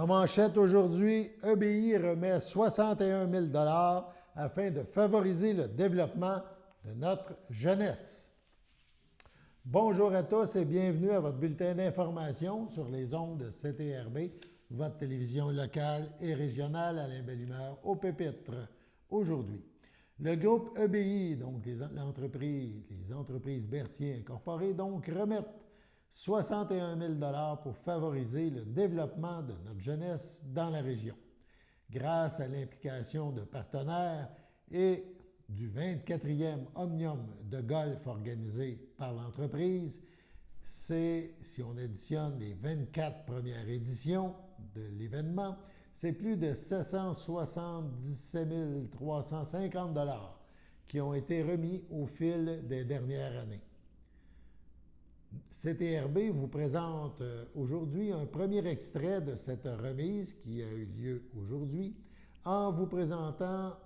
En manchette aujourd'hui, EBI remet 61 000 $ afin de favoriser le développement de notre jeunesse. Bonjour à tous et bienvenue à votre bulletin d'information sur les ondes de CTRB, votre télévision locale et régionale à la belle humeur au pépitre. Aujourd'hui, le groupe EBI, donc les entreprises Berthier Incorporées, donc remettent 61 000 $ pour favoriser le développement de notre jeunesse dans la région. Grâce à l'implication de partenaires et du 24e Omnium de golf organisé par l'entreprise, si on additionne les 24 premières éditions de l'événement, c'est plus de 777 350 $ qui ont été remis au fil des dernières années. CTRB vous présente aujourd'hui un premier extrait de cette remise qui a eu lieu aujourd'hui en vous présentant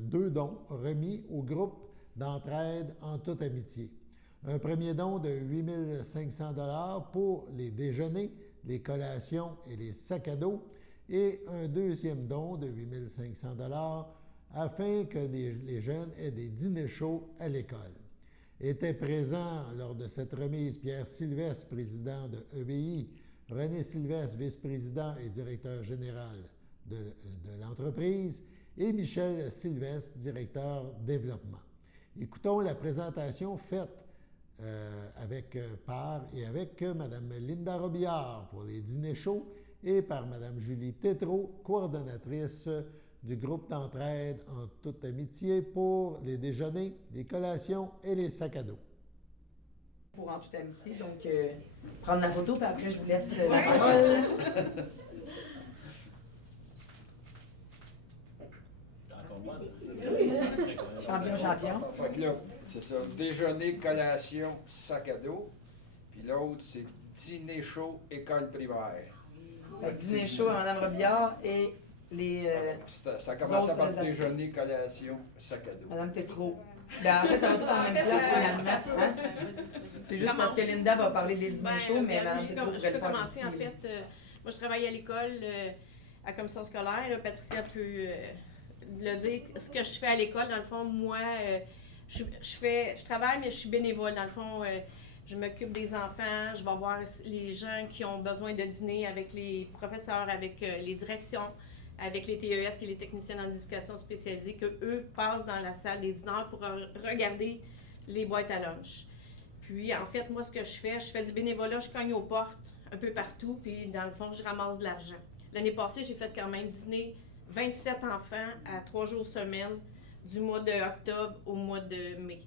deux dons remis au groupe d'entraide en toute amitié. Un premier don de 8 500 $ pour les déjeuners, les collations et les sacs à dos et un deuxième don de 8 500 $ afin que les jeunes aient des dîners chauds à l'école. Étaient présents lors de cette remise Pierre Sylvestre, président de EBI, René Sylvestre, vice-président et directeur général de l'entreprise, et Michel Sylvestre, directeur développement. Écoutons la présentation faite avec Mme Linda Robillard pour les dîners chauds et par Mme Julie Tétrault, coordonnatrice du groupe d'entraide en toute amitié pour les déjeuners, les collations et les sacs à dos. Pour en toute amitié, donc prendre la photo, puis après je vous laisse la parole. Champion. Fait que là, c'est ça, déjeuner, collation, sac à dos, puis l'autre c'est dîner chaud, école primaire. Dîner chaud à Mme Robillard et ça commence par déjeuner, collation, sac à dos. Mme Tétrault. Ben, en fait, ça va tout en même place finalement. Hein? C'est juste parce que Linda va parler des dîners chauds, mais Mme Tétrault pourrait le faire commencer ici. En fait, moi je travaille à l'école, à la commission scolaire. Là, Patricia peut le dire. Ce que je fais à l'école, dans le fond, moi, je travaille, mais je suis bénévole. Dans le fond, je m'occupe des enfants, je vais voir les gens qui ont besoin de dîner avec les professeurs, avec les directions, avec les TES, qui est les techniciens en éducation spécialisée, qu'eux passent dans la salle des dîners pour regarder les boîtes à lunch. Puis, en fait, moi, ce que je fais du bénévolat, je cogne aux portes un peu partout, puis dans le fond, je ramasse de l'argent. L'année passée, j'ai fait quand même dîner 27 enfants à 3 jours semaine, du mois d'octobre au mois de mai.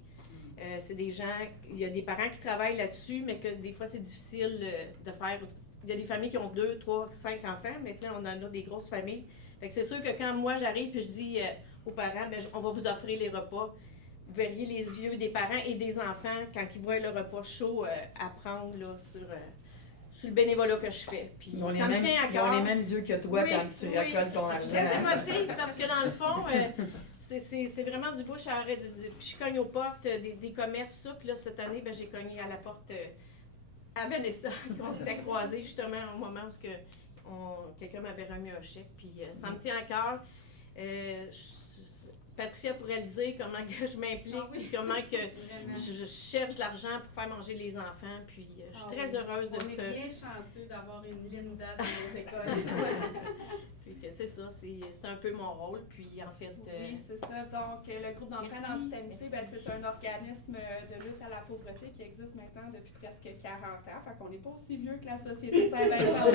C'est des gens, il y a des parents qui travaillent là-dessus, mais que des fois, c'est difficile de faire. Il y a des familles qui ont 2, 3, 5 enfants. Maintenant, on en a des grosses familles. Fait que c'est sûr que quand moi, j'arrive et je dis aux parents, bien, on va vous offrir les repas, vous verriez les yeux des parents et des enfants quand ils voient le repas chaud à prendre là, sur le bénévolat que je fais. Puis ça me tient à cœur. Ils ont les mêmes yeux que toi quand tu récoltes ton argent. Je les motive parce que dans le fond, c'est vraiment du bouche à oreille. Puis je cogne aux portes des commerces, ça. Puis là, cette année, j'ai cogné à la porte à Vanessa, qu'on s'était croisés justement au moment où quelqu'un m'avait remis un chèque. Puis ça me tient à cœur. Patricia pourrait le dire, comment que je m'implique, comment que je cherche de l'argent pour faire manger les enfants. Puis je suis très heureuse de ça. On est bien chanceux d'avoir une Linda dans nos écoles. Puis c'est ça, c'est un peu mon rôle. Puis en fait... Oui, c'est ça. Donc, le groupe d'entraide en toute amitié, c'est un organisme de lutte à la pauvreté qui existe maintenant depuis presque 40 ans. Fait qu'on n'est pas aussi vieux que la Société Saint-Vincent,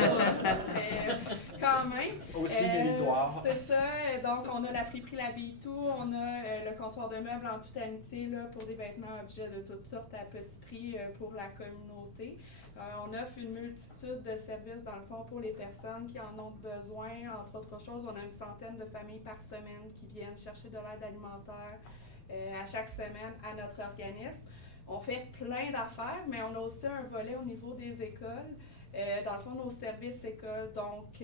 mais quand même. Aussi méritoire. C'est ça. Donc, on a la friperie La Bille-Tout, on a le comptoir de meubles en toute amitié là, pour des vêtements, objets de toutes sortes à petit prix pour la communauté. On offre une multitude de services, dans le fond, pour les personnes qui en ont besoin. Entre autres choses, on a une centaine de familles par semaine qui viennent chercher de l'aide alimentaire à chaque semaine à notre organisme. On fait plein d'affaires, mais on a aussi un volet au niveau des écoles. Dans le fond, nos services écoles. Donc,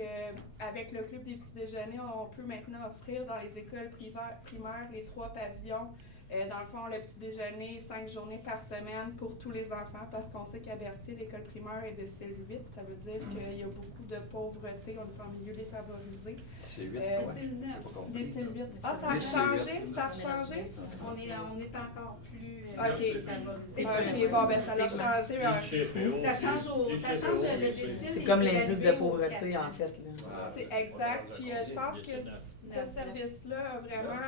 avec le Club des petits déjeuners, on peut maintenant offrir dans les écoles primaires les 3 pavillons Dans le fond, le petit déjeuner, 5 journées par semaine pour tous les enfants, parce qu'on sait qu'à Berthier, l'école primaire est de CEL8. Ça veut dire qu'il y a beaucoup de pauvreté, on est en milieu défavorisé. C'est 8, Des CEL8. Ah, ça a changé? Ça a changé? On est encore plus Ok. défavorisé. OK, bon, ben ça a changé. Ça change le décile. C'est comme l'indice de pauvreté, en fait. Là. C'est exact. Puis je pense que ce service-là a vraiment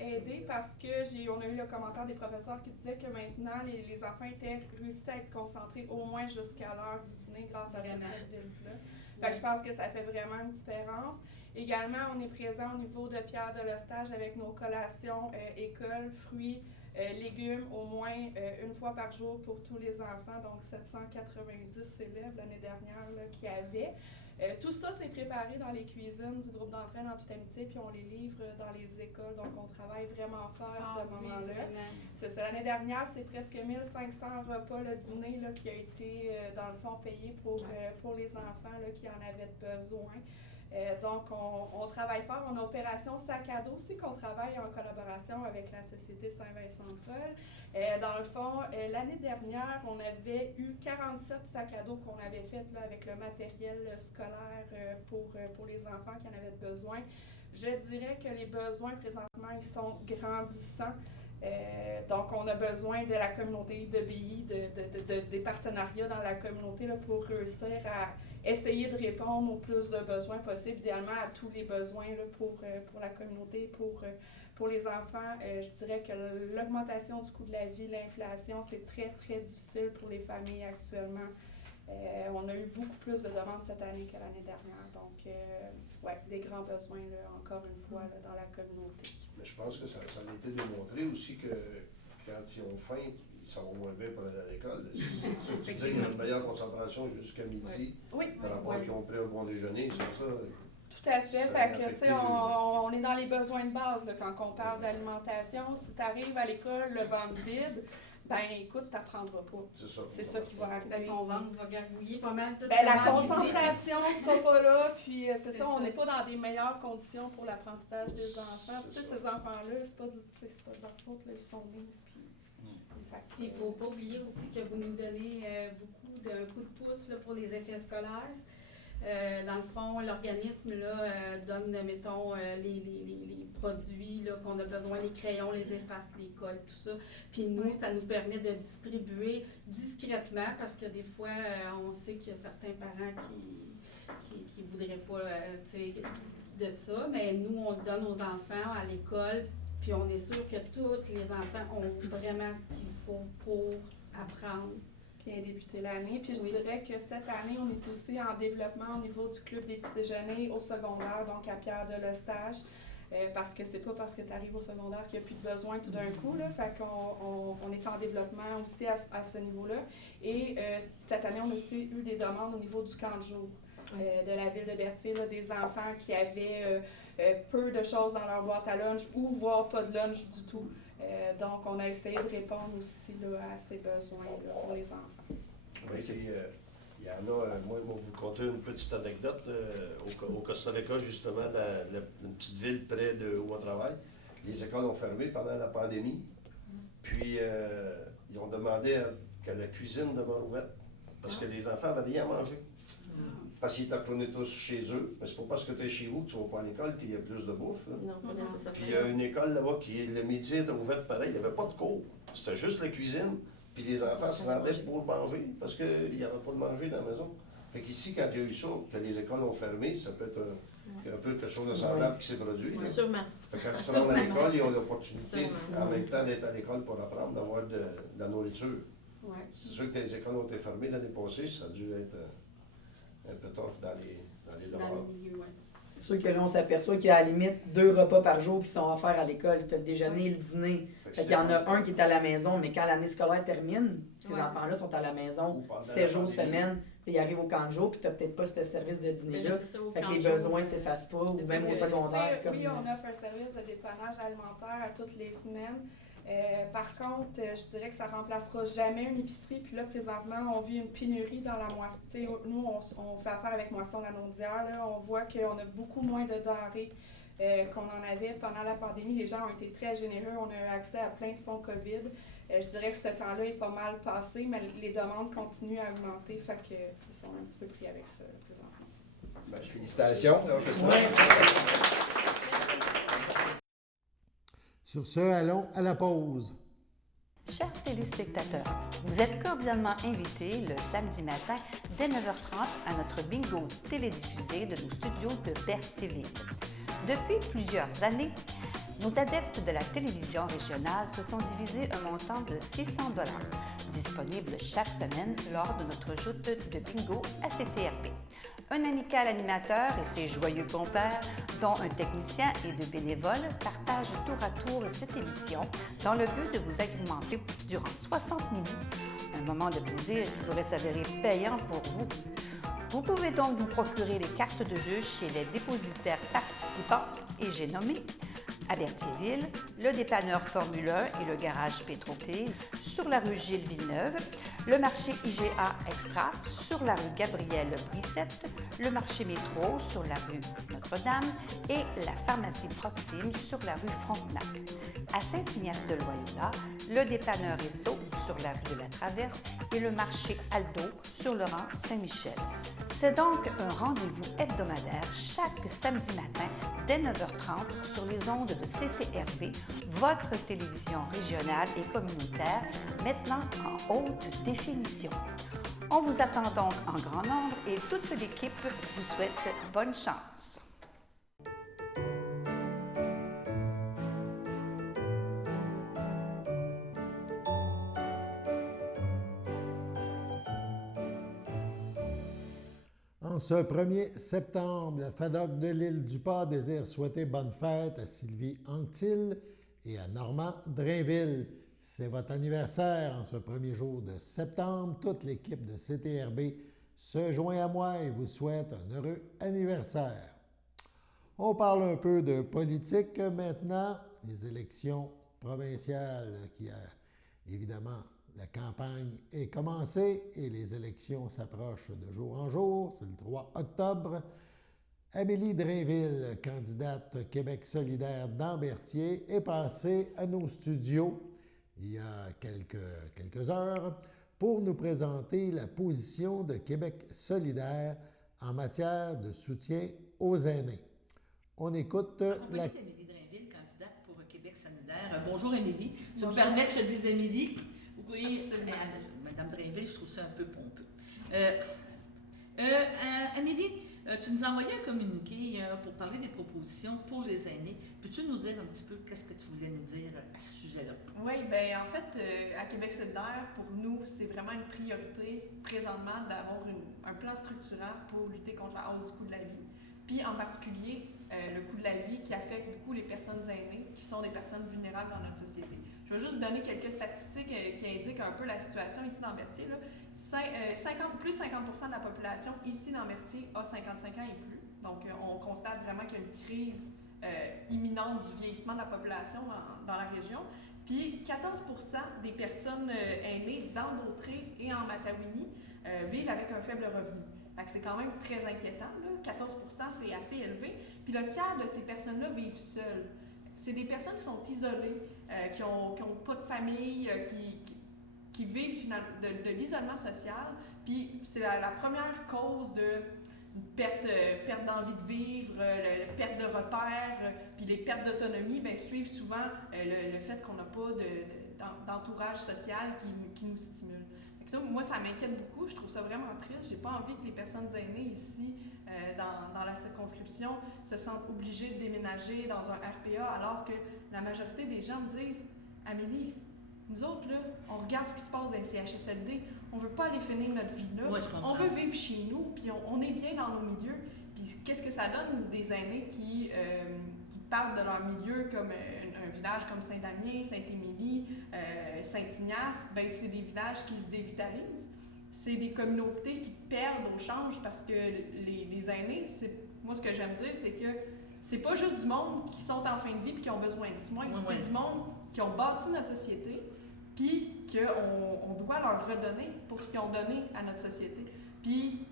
aidé parce qu'on a eu le commentaire des professeurs qui disaient que maintenant, les enfants réussi à être concentrés au moins jusqu'à l'heure du dîner grâce à ce service-là. Fait que je pense que ça fait vraiment une différence. Également, on est présent au niveau de Pierre de Lestage avec nos collations école, fruits, légumes au moins une fois par jour pour tous les enfants, donc 790 élèves l'année dernière là, qui avaient. Tout ça, c'est préparé dans les cuisines du groupe d'entraide en toute amitié, puis on les livre dans les écoles, donc on travaille vraiment fort à ce moment-là. L'année dernière, c'est presque 1500 repas le dîner là, qui a été, dans le fond, payé pour les enfants là, qui en avaient besoin. Donc, on travaille fort. On a Opération Sac à dos aussi, qu'on travaille en collaboration avec la Société Saint-Vincent-de-Paul. Dans le fond, l'année dernière, on avait eu 47 sacs à dos qu'on avait fait là, avec le matériel scolaire pour les enfants qui en avaient besoin. Je dirais que les besoins, présentement, ils sont grandissants. Donc, on a besoin de la communauté de BI, des partenariats dans la communauté là, pour réussir à essayer de répondre au plus de besoins possibles, idéalement à tous les besoins là, pour la communauté, pour les enfants. Je dirais que l'augmentation du coût de la vie, l'inflation, c'est très, très difficile pour les familles actuellement. On a eu beaucoup plus de demandes cette année que l'année dernière. Donc, des grands besoins, là, encore une fois, là, dans la communauté. Mais je pense que ça a été démontré aussi que quand ils ont faim, ils s'en vont moins bien pour aller à l'école. Tu dis qu'il y a une meilleure concentration jusqu'à midi. Oui. Par rapport à qui ont pris un bon déjeuner, c'est ça. Tout à fait. Fait que, tu sais, on est dans les besoins de base là, quand on parle d'alimentation. Si tu arrives à l'école le ventre vide, ben écoute, tu n'apprendras pas. C'est ça qui va arriver. Ton ventre va gargouiller pas mal. La concentration ne sera pas là. Puis c'est ça, on n'est pas dans des meilleures conditions pour l'apprentissage des enfants. Tu sais, ces enfants-là, c'est pas de leur faute, là, ils sont nés. Il ne faut pas oublier aussi que vous nous donnez beaucoup de coups de pouce là, pour les effets scolaires. Dans le fond, l'organisme donne, mettons, les produits là, qu'on a besoin, les crayons, les effaces, les cols, tout ça. Puis nous, ça nous permet de distribuer discrètement parce que des fois, on sait qu'il y a certains parents qui voudraient pas de ça, mais nous, on le donne aux enfants à l'école. Puis on est sûr que tous les enfants ont vraiment ce qu'il faut pour apprendre. Bien débuter l'année. Puis je dirais que cette année, on est aussi en développement au niveau du club des petits déjeuners au secondaire, donc à Pierre de Lestage. Parce que c'est pas parce que tu arrives au secondaire qu'il n'y a plus de besoin tout d'un coup. Là. Fait qu'on est en développement aussi à ce niveau-là. Et cette année, on a aussi eu des demandes au niveau du camp de jour de la ville de Berthier, là, des enfants qui avaient peu de choses dans leur boîte à lunch ou voire pas de lunch du tout. Donc, on a essayé de répondre aussi là, à ces besoins là, pour les enfants. Oui, il y en a, moi, je vais vous conter une petite anecdote. Au Costa Rica, justement, une petite ville près de où on travaille, les écoles ont fermé pendant la pandémie. Puis, ils ont demandé que la cuisine demeure ouverte parce que les enfants avaient rien à manger. Parce qu'ils étaient retournés tous chez eux. Mais c'est pas parce que tu es chez vous que tu vas pas à l'école qu'il y a plus de bouffe. Là. Non, pas nécessairement. Puis il y a une école là-bas qui, le midi, était ouverte pareil. Il n'y avait pas de cours. C'était juste la cuisine. Puis les enfants se rendaient pour manger parce qu'il n'y avait pas de manger dans la maison. Fait qu'ici, quand il y a eu ça, que les écoles ont fermé, ça peut être un peu quelque chose de semblable qui s'est produit. Oui, sûrement. Fait que quand ils se rendent à l'école, ils ont l'opportunité, en même temps d'être à l'école pour apprendre, d'avoir de la nourriture. Ouais. C'est sûr que les écoles ont été fermées l'année passée, ça a dû être un peu tough dans les devoirs. Dans le milieu, oui. C'est sûr que là, on s'aperçoit qu'il y a à la limite 2 repas par jour qui sont offerts à l'école. Tu as le déjeuner et le dîner. Fait qu'il y en a un qui est à la maison, mais quand l'année scolaire termine, ces enfants-là sont à la maison 7 jours semaine, puis ils arrivent au camp de jour, puis tu n'as peut-être pas ce service de dîner-là. Fait que les besoins ne s'effacent pas, ou même au secondaire. Oui, on offre un service de dépannage alimentaire à toutes les semaines. Par contre, je dirais que ça ne remplacera jamais une épicerie. Puis là, présentement, on vit une pénurie dans la moisson. Nous, on fait affaire avec Moisson Lanaudière. On voit qu'on a beaucoup moins de denrées qu'on en avait pendant la pandémie. Les gens ont été très généreux. On a eu accès à plein de fonds COVID. Je dirais que ce temps-là est pas mal passé, mais les demandes continuent à augmenter. Fait que ils sont un petit peu pris avec ça présentement. Ben, félicitations. Là, Sur ce, allons à la pause. Chers téléspectateurs, vous êtes cordialement invités le samedi matin dès 9h30 à notre bingo télédiffusé de nos studios de Berthierville. Depuis plusieurs années, nos adeptes de la télévision régionale se sont divisés un montant de 600 $, disponible chaque semaine lors de notre joute de bingo à CTRP. Un amical animateur et ses joyeux compères, dont un technicien et deux bénévoles, partagent tour à tour cette émission dans le but de vous agrémenter durant 60 minutes. Un moment de plaisir qui pourrait s'avérer payant pour vous. Vous pouvez donc vous procurer les cartes de jeu chez les dépositaires participants et j'ai nommé à Berthierville, le dépanneur Formule 1 et le garage Pétroté sur la rue Gilles Villeneuve, le marché IGA Extra sur la rue Gabrielle Brissette, le marché Métro sur la rue Notre-Dame et la pharmacie Proxime sur la rue Frontenac. À Saint-Ignace-de-Loyola, le dépanneur Esso sur la rue de la Traverse et le marché Aldo sur le rang Saint-Michel. C'est donc un rendez-vous hebdomadaire chaque samedi matin dès 9h30 sur les ondes de CTRP, votre télévision régionale et communautaire, maintenant en haute définition. On vous attend donc en grand nombre et toute l'équipe vous souhaite bonne chance. En ce 1er septembre, la FADOC de l'île du Pas désire souhaiter bonne fête à Sylvie Anctil et à Normand Drainville. C'est votre anniversaire en ce premier jour de septembre. Toute l'équipe de CTRB se joint à moi et vous souhaite un heureux anniversaire. On parle un peu de politique maintenant. Les élections provinciales qui a évidemment... La campagne est commencée et les élections s'approchent de jour en jour. C'est le 3 octobre. Amélie Drainville, candidate Québec solidaire dans Berthier, est passée à nos studios il y a quelques heures pour nous présenter la position de Québec solidaire en matière de soutien aux aînés. On écoute la... Amélie Drainville, candidate pour Québec solidaire. Bonjour Amélie. Tu me permets que je dise Amélie? Oui, Madame Drainville, je trouve ça un peu pompeux. Amélie, tu nous as envoyé un communiqué pour parler des propositions pour les aînés. Peux-tu nous dire un petit peu qu'est-ce que tu voulais nous dire à ce sujet-là? Oui, bien en fait, à Québec solidaire, pour nous, c'est vraiment une priorité présentement d'avoir un plan structurant pour lutter contre la hausse du coût de la vie. Puis en particulier, le coût de la vie qui affecte beaucoup les personnes aînées, qui sont des personnes vulnérables dans notre société. Je vais juste donner quelques statistiques qui indiquent un peu la situation ici dans Berthier. Là. Plus de 50% de la population ici dans Berthier a 55 ans et plus. Donc, on constate vraiment qu'il y a une crise imminente du vieillissement de la population dans la région. Puis, 14% des personnes aînées dans Dautrey et en Matawini vivent avec un faible revenu. Fait que c'est quand même très inquiétant. Là. 14%, c'est assez élevé. Puis, le tiers de ces personnes-là vivent seules. C'est des personnes qui sont isolées, qui n'ont pas de famille, qui vivent de l'isolement social. Puis c'est la première cause de perte d'envie de vivre, perte de repères, puis les pertes d'autonomie suivent souvent le fait qu'on n'a pas d'entourage social qui nous stimule. Ça, moi, ça m'inquiète beaucoup. Je trouve ça vraiment triste. J'ai pas envie que les personnes aînées ici, dans la circonscription, se sentent obligées de déménager dans un RPA, alors que la majorité des gens me disent « Amélie, nous autres, là, on regarde ce qui se passe dans les CHSLD. On veut pas aller finir notre vie là. On veut vivre chez nous, puis on est bien dans nos milieux. Puis qu'est-ce que ça donne des aînés qui parlent de leur milieu comme un village comme Saint-Damien, Saint-Émilie, Saint-Ignace, c'est des villages qui se dévitalisent. C'est des communautés qui perdent au change parce que les aînés, moi ce que j'aime dire, c'est que c'est pas juste du monde qui sont en fin de vie et qui ont besoin de soins, c'est du monde qui ont bâti notre société puis qu'on doit leur redonner pour ce qu'ils ont donné à notre société. Puis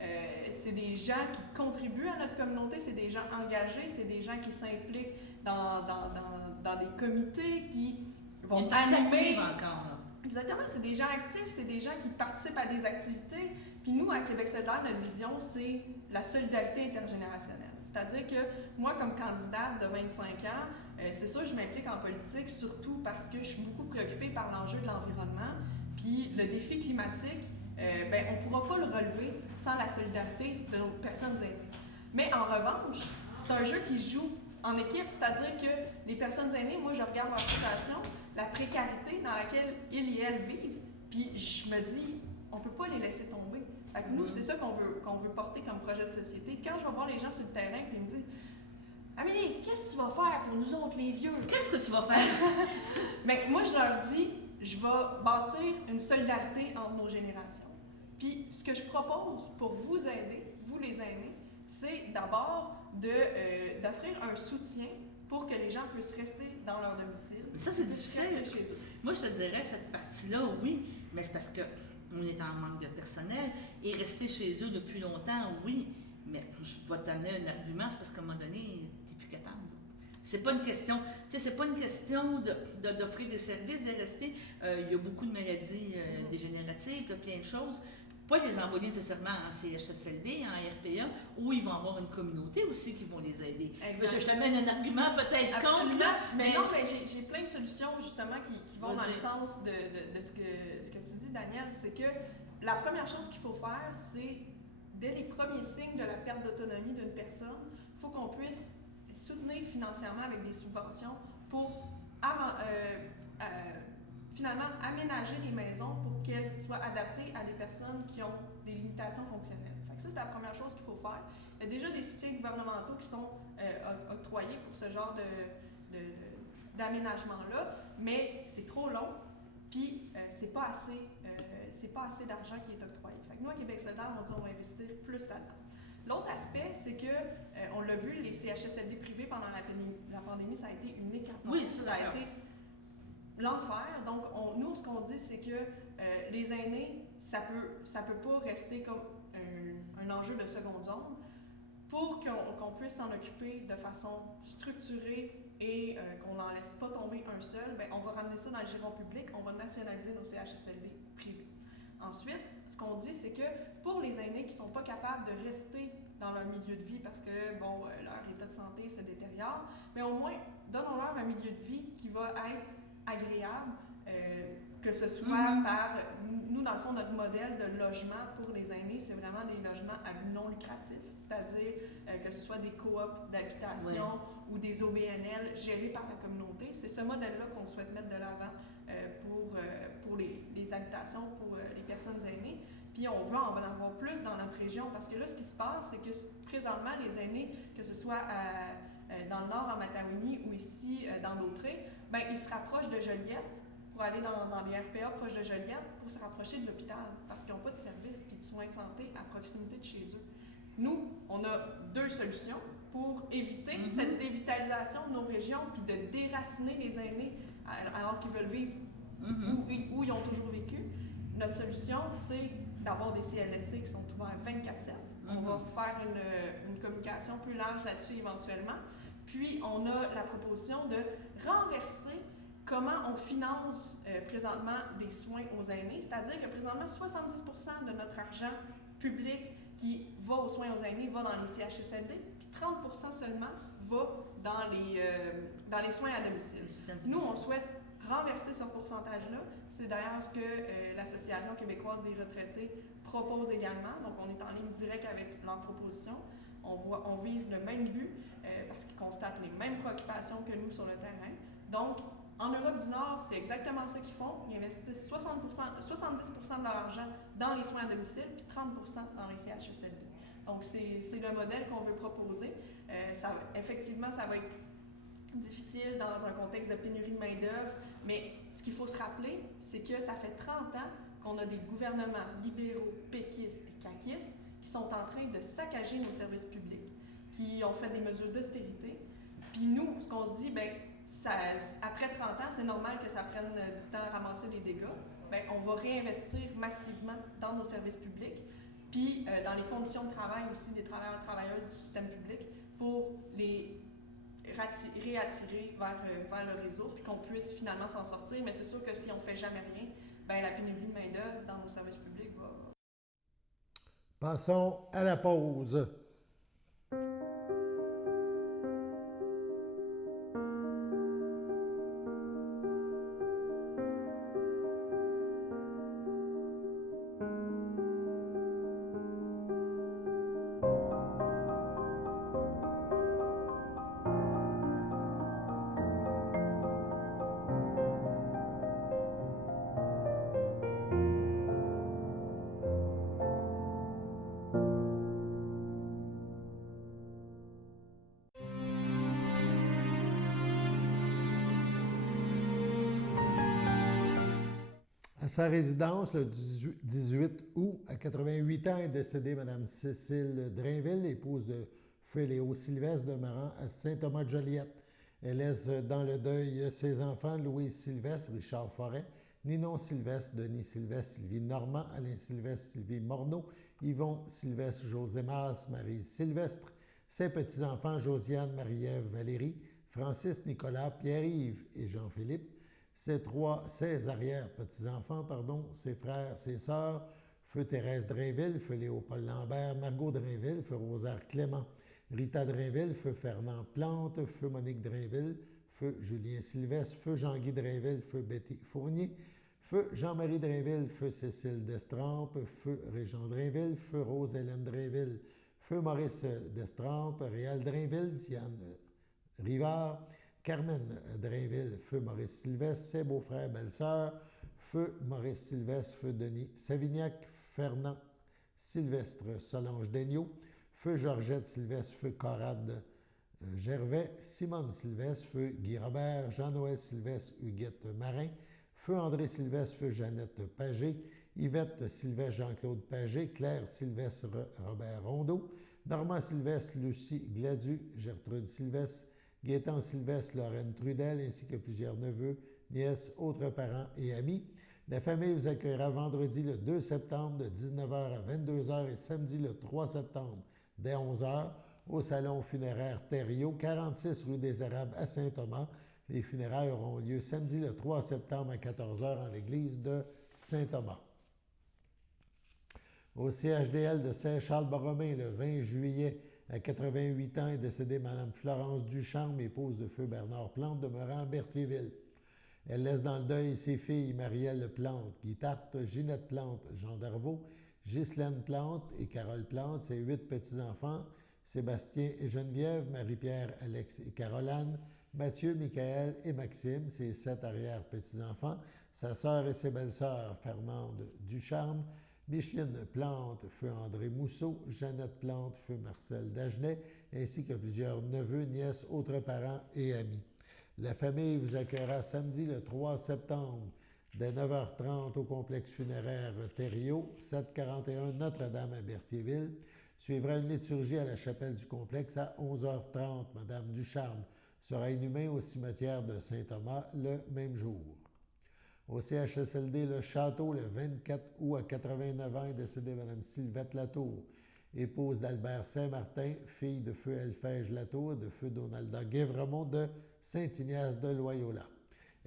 c'est des gens qui contribuent à notre communauté, c'est des gens engagés, c'est des gens qui s'impliquent dans des comités, qui vont animer. Encore, là. Exactement, c'est des gens actifs, c'est des gens qui participent à des activités. Puis nous, à Québec solidaire, notre vision, c'est la solidarité intergénérationnelle. C'est-à-dire que moi, comme candidate de 25 ans, c'est sûr que je m'implique en politique, surtout parce que je suis beaucoup préoccupée par l'enjeu de l'environnement. Puis le défi climatique, on ne pourra pas le relever sans la solidarité de nos personnes aînées. Mais en revanche, c'est un jeu qui se joue en équipe, c'est-à-dire que les personnes aînées, moi, je regarde leur situation, la précarité dans laquelle ils et elles vivent, puis je me dis, on ne peut pas les laisser tomber. Fait que nous, c'est ça qu'on veut porter comme projet de société. Quand je vais voir les gens sur le terrain, puis ils me disent, Amélie, qu'est-ce que tu vas faire pour nous autres, les vieux? Qu'est-ce que tu vas faire? Mais moi, je leur dis, je vais bâtir une solidarité entre nos générations. Puis, ce que je propose pour vous aider, vous les aînés, c'est d'abord d'offrir un soutien pour que les gens puissent rester dans leur domicile. Mais ça, c'est difficile. Chez eux. Moi, je te dirais, cette partie-là, oui, mais c'est parce qu'on est en manque de personnel. Et rester chez eux depuis longtemps, oui, mais je vais te donner un argument, c'est parce qu'à un moment donné, tu n'es plus capable. C'est pas une question, tu sais, c'est pas une question d'offrir des services, de rester. Il y a beaucoup de maladies dégénératives, plein de choses. Pas les envoyer nécessairement en CHSLD, en RPA, où ils vont avoir une communauté aussi qui vont les aider. Je te mène un argument peut-être contre. Absolument. Mais non, j'ai plein de solutions justement qui vont dans le sens de ce que tu dis, Daniel. C'est que la première chose qu'il faut faire, c'est dès les premiers signes de la perte d'autonomie d'une personne, il faut qu'on puisse soutenir financièrement avec des subventions pour finalement aménager les maisons pour qu'elles soient adaptées à des personnes qui ont des limitations fonctionnelles. Fait que ça, c'est la première chose qu'il faut faire. Il y a déjà des soutiens gouvernementaux qui sont octroyés pour ce genre d'aménagement-là, mais c'est trop long, puis c'est pas assez d'argent qui est octroyé. Fait que nous, à Québec solidaire, on dit on va investir plus là-dedans. L'autre aspect, c'est que, on l'a vu, les CHSLD privés pendant la pandémie, ça a été une hécatombe. Oui, ça a été l'enfer. Donc, nous, ce qu'on dit, c'est que les aînés, ça peut pas rester comme un enjeu de seconde zone. Pour qu'on puisse s'en occuper de façon structurée et qu'on n'en laisse pas tomber un seul, on va ramener ça dans le giron public, on va nationaliser nos CHSLD privés. Ensuite, ce qu'on dit, c'est que pour les aînés qui ne sont pas capables de rester dans leur milieu de vie parce que, leur état de santé se détériore, mais au moins, donnons-leur un milieu de vie qui va être agréable, que ce soit par... Nous, dans le fond, notre modèle de logement pour les aînés, c'est vraiment des logements à but non lucratif, c'est-à-dire que ce soit des coops d'habitation ou des OBNL gérés par la communauté. C'est ce modèle-là qu'on souhaite mettre de l'avant pour les habitations, pour les personnes aînées. Puis on veut en avoir plus dans notre région parce que là, ce qui se passe, c'est que présentement, les aînés, que ce soit dans le nord, en Matawini ou ici, dans Dautré, ils se rapprochent de Joliette pour aller dans les RPA proches de Joliette pour se rapprocher de l'hôpital parce qu'ils n'ont pas de services et de soins de santé à proximité de chez eux. Nous, on a deux solutions pour éviter cette dévitalisation de nos régions puis de déraciner les aînés alors qu'ils veulent vivre où ils ont toujours vécu. Notre solution, c'est d'avoir des CLSC qui sont ouverts 24/7. On va faire une communication plus large là-dessus éventuellement. Puis, on a la proposition de renverser comment on finance présentement des soins aux aînés. C'est-à-dire que présentement, 70% de notre argent public qui va aux soins aux aînés va dans les CHSLD, puis 30% seulement va dans les soins à domicile. Nous, on souhaite renverser ce pourcentage-là. C'est d'ailleurs ce que l'Association québécoise des retraités propose également. Donc, on est en ligne directe avec leur proposition. On vise le même but parce qu'ils constatent les mêmes préoccupations que nous sur le terrain. Donc, en Europe du Nord, c'est exactement ça qu'ils font. Ils investissent 70% de leur argent dans les soins à domicile, puis 30% dans les CHSLD. Donc, c'est le modèle qu'on veut proposer. Effectivement, ça va être difficile dans un contexte de pénurie de main-d'œuvre, mais ce qu'il faut se rappeler, c'est que ça fait 30 ans qu'on a des gouvernements libéraux, péquistes et caquistes qui sont en train de saccager nos services publics, qui ont fait des mesures d'austérité. Puis nous, ce qu'on se dit, après 30 ans, c'est normal que ça prenne du temps à ramasser les dégâts. On va réinvestir massivement dans nos services publics. puis dans les conditions de travail aussi des travailleurs et travailleuses du système public pour les réattirer vers le réseau, puis qu'on puisse finalement s'en sortir. Mais c'est sûr que si on ne fait jamais rien, ben la pénurie de main-d'œuvre dans nos services publics va. Passons à la pause. À sa résidence, le 18 août, à 88 ans, est décédée Mme Cécile Drainville, épouse de feu Léo Sylvestre, demeurant à Saint-Thomas-de-Joliette. Elle laisse dans le deuil ses enfants, Louise Sylvestre, Richard Forêt, Ninon Sylvestre, Denis Sylvestre, Sylvie Normand, Alain Sylvestre, Sylvie Morneau, Yvon Sylvestre, José Mas, Marie Sylvestre, ses petits-enfants, Josiane, Marie-Ève, Valérie, Francis, Nicolas, Pierre-Yves et Jean-Philippe, ses arrière-petits-enfants, ses frères, ses sœurs, feu Thérèse Drainville, feu Léopold Lambert, Margot Drainville, feu Rosaire Clément, Rita Drainville, feu Fernand Plante, feu Monique Drainville, feu Julien Sylvestre, feu Jean-Guy Drainville, feu Betty Fournier, feu Jean-Marie Drainville, feu Cécile Destrampes, feu Régent Drainville, feu Rose-Hélène Drainville, feu Maurice Destrampes, Réal Drainville, Diane Rivard, Carmen Drainville, feu Maurice Sylvestre, ses beaux-frères, belles-sœurs, feu Maurice Sylvestre, feu Denis Savignac, Fernand Sylvestre, Solange Daigneault, feu Georgette Sylvestre, feu Corrade Gervais, Simone Sylvestre, feu Guy Robert, Jean-Noël Sylvestre, Huguette Marin, feu André Sylvestre, feu Jeannette Pagé, Yvette Sylvestre, Jean-Claude Pagé, Claire Sylvestre, Robert Rondeau, Normand Sylvestre, Lucie Gladu, Gertrude Sylvestre, Gaétan Sylvestre, Lorraine Trudel, ainsi que plusieurs neveux, nièces, autres parents et amis. La famille vous accueillera vendredi le 2 septembre de 19h à 22h et samedi le 3 septembre dès 11h au salon funéraire Thériault, 46 rue des Érables à Saint-Thomas. Les funérailles auront lieu samedi le 3 septembre à 14h en l'église de Saint-Thomas. Au CHDL de Saint-Charles-Borromée, le 20 juillet, à 88 ans, est décédée Mme Florence Ducharme, épouse de feu Bernard Plante, demeurant à Berthierville. Elle laisse dans le deuil ses filles Marielle Plante, Guy Tarte, Ginette Plante, Jean Darvaux, Ghislaine Plante et Carole Plante, ses 8 petits-enfants, Sébastien et Geneviève, Marie-Pierre, Alex et Caroline, Mathieu, Michael et Maxime, ses 7 arrière-petits-enfants, sa sœur et ses belles-sœurs, Fernande Ducharme, Micheline Plante, feu André Mousseau, Jeannette Plante, feu Marcel Dagenet, ainsi que plusieurs neveux, nièces, autres parents et amis. La famille vous accueillera samedi le 3 septembre dès 9h30 au complexe funéraire Thériault, 741 Notre-Dame à Berthierville. Suivra une liturgie à la chapelle du complexe à 11h30. Madame Ducharme sera inhumée au cimetière de Saint-Thomas le même jour. Au CHSLD Le Château, le 24 août à 89 ans, est décédée Mme Sylvette Latour, épouse d'Albert Saint-Martin, fille de feu Elphège Latour, de feu Donalda Guévremont de Saint-Ignace de Loyola.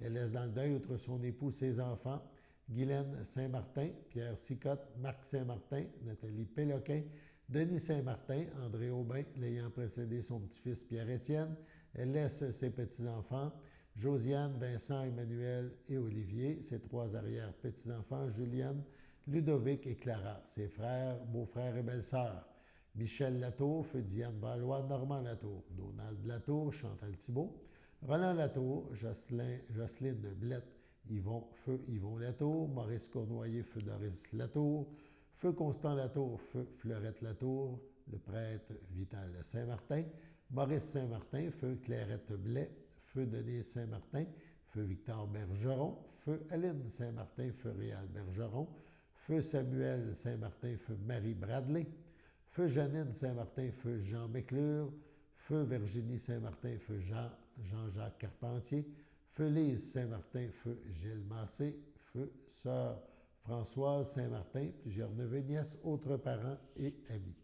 Elle laisse dans le deuil, outre son époux, ses enfants, Guylaine Saint-Martin, Pierre Sicotte, Marc Saint-Martin, Nathalie Péloquin, Denis Saint-Martin, André Aubin, l'ayant précédé son petit-fils Pierre-Étienne. Elle laisse ses petits-enfants, Josiane, Vincent, Emmanuel et Olivier, ses 3 arrière-petits-enfants, Juliane, Ludovic et Clara, ses frères, beaux-frères et belles-sœurs, Michel Latour, feu Diane Valois, Normand Latour, Donald Latour, Chantal Thibault, Roland Latour, Jocelyne Blette, feu Yvon Latour, Maurice Cournoyer, feu Doris Latour, feu Constant Latour, feu Fleurette Latour, le prêtre Vital Saint-Martin, Maurice Saint-Martin, feu Clairette Blais, feu Denis Saint-Martin, feu Victor Bergeron, feu Aline Saint-Martin, feu Réal Bergeron, feu Samuel Saint-Martin, feu Marie Bradley, feu Janine Saint-Martin, feu Jean Méclure, feu Virginie Saint-Martin, feu Jean-Jacques Carpentier, feu Lise Saint-Martin, feu Gilles Massé, feu Sœur Françoise Saint-Martin, plusieurs neveux, nièces, autres parents et amis.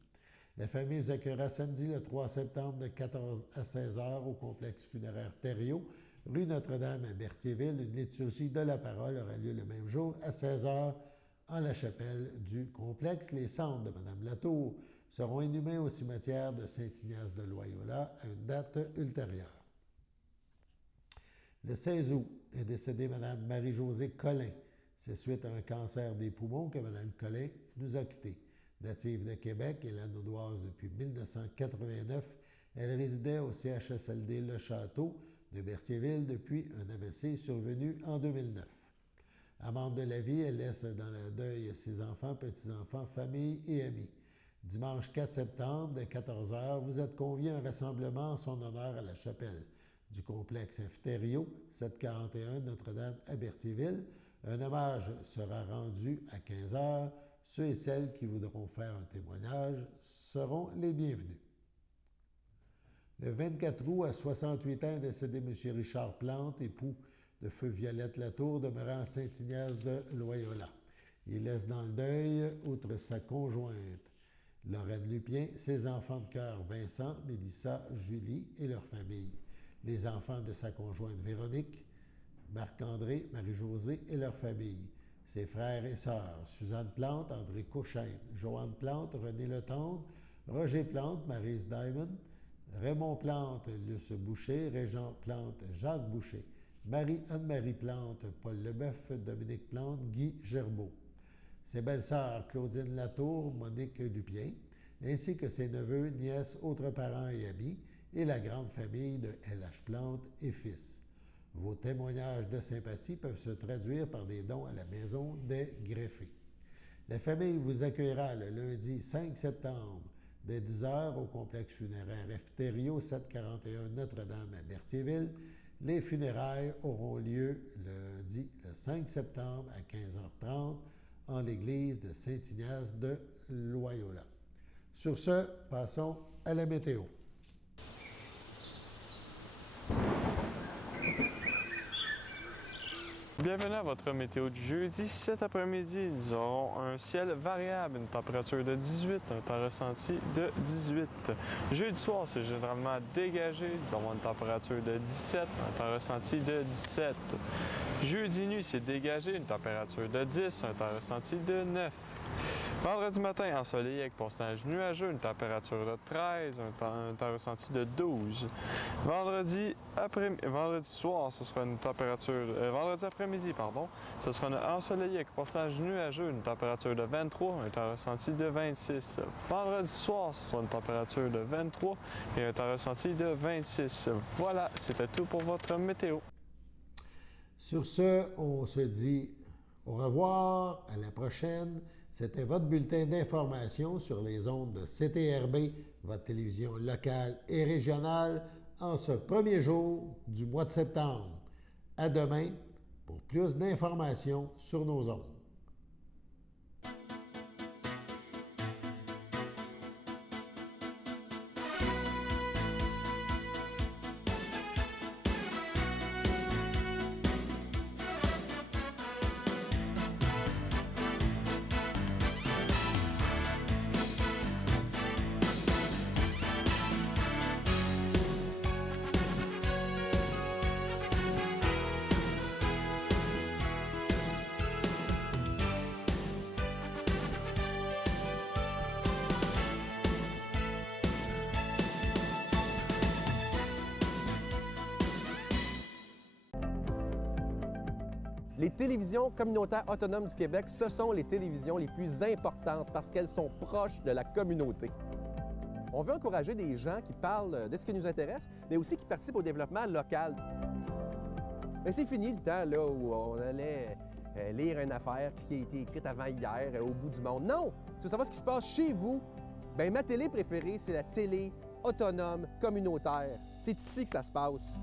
La famille vous accueillera samedi le 3 septembre de 14 à 16 heures au complexe funéraire Thériault, rue Notre-Dame à Berthierville. Une liturgie de la parole aura lieu le même jour à 16 heures en la chapelle du complexe. Les cendres de Mme Latour seront inhumées au cimetière de Saint-Ignace de Loyola à une date ultérieure. Le 16 août est décédée Mme Marie-Josée Collin. C'est suite à un cancer des poumons que Mme Collin nous a quittés. Native de Québec et lanaudoise depuis 1989, elle résidait au CHSLD Le Château de Berthierville depuis un AVC survenu en 2009. Amante de la vie, elle laisse dans le deuil ses enfants, petits-enfants, famille et amis. Dimanche 4 septembre, dès 14 h, vous êtes conviés à un rassemblement en son honneur à la chapelle du complexe Thériault, 741 Notre-Dame à Berthierville. Un hommage sera rendu à 15 h. Ceux et celles qui voudront faire un témoignage seront les bienvenus. Le 24 août, à 68 ans, est décédé M. Richard Plante, époux de feu Violette Latour, demeurant à Saint-Ignace de Loyola. Il laisse dans le deuil, outre sa conjointe Lorraine Lupien, ses enfants de cœur Vincent, Mélissa, Julie et leur famille, les enfants de sa conjointe Véronique, Marc-André, Marie-Josée et leur famille, ses frères et sœurs, Suzanne Plante, André Cochaine, Joanne Plante, René Letendre, Roger Plante, Maryse Diamond, Raymond Plante, Luce Boucher, Régent Plante, Jacques Boucher, Marie-Anne-Marie Plante, Paul Leboeuf, Dominique Plante, Guy Gerbeau. Ses belles-sœurs Claudine Latour, Monique Dupien, ainsi que ses neveux, nièces, autres parents et amis, et la grande famille de L.H. Plante et fils. Vos témoignages de sympathie peuvent se traduire par des dons à la Maison des greffés. La famille vous accueillera le lundi 5 septembre dès 10 h au complexe funéraire Thériault, 741 Notre-Dame à Berthierville. Les funérailles auront lieu lundi le 5 septembre à 15h30 en l'église de Saint-Ignace de Loyola. Sur ce, passons à la météo. Bienvenue à votre météo du jeudi. Cet après-midi, nous aurons un ciel variable, une température de 18, un temps ressenti de 18. Jeudi soir, c'est généralement dégagé. Nous aurons une température de 17, un temps ressenti de 17. Jeudi nuit, c'est dégagé, une température de 10, un temps ressenti de 9. Vendredi matin, ensoleillé avec pourcentage nuageux, une température de 13, un temps ressenti de 12. Vendredi soir, ce sera une température... vendredi après-midi, ce sera ensoleillé avec pourcentage nuageux, une température de 23, un temps ressenti de 26. Vendredi soir, ce sera une température de 23 et un temps ressenti de 26. Voilà, c'était tout pour votre météo. Sur ce, on se dit au revoir, à la prochaine. C'était votre bulletin d'information sur les ondes de CTRB, votre télévision locale et régionale, en ce premier jour du mois de septembre. À demain pour plus d'informations sur nos ondes. Les télévisions communautaires autonomes du Québec, ce sont les télévisions les plus importantes parce qu'elles sont proches de la communauté. On veut encourager des gens qui parlent de ce qui nous intéresse, mais aussi qui participent au développement local. Mais c'est fini le temps là, où on allait lire une affaire qui a été écrite avant hier au bout du monde. Non! Tu veux savoir ce qui se passe chez vous? Bien, ma télé préférée, c'est la télé autonome communautaire. C'est ici que ça se passe.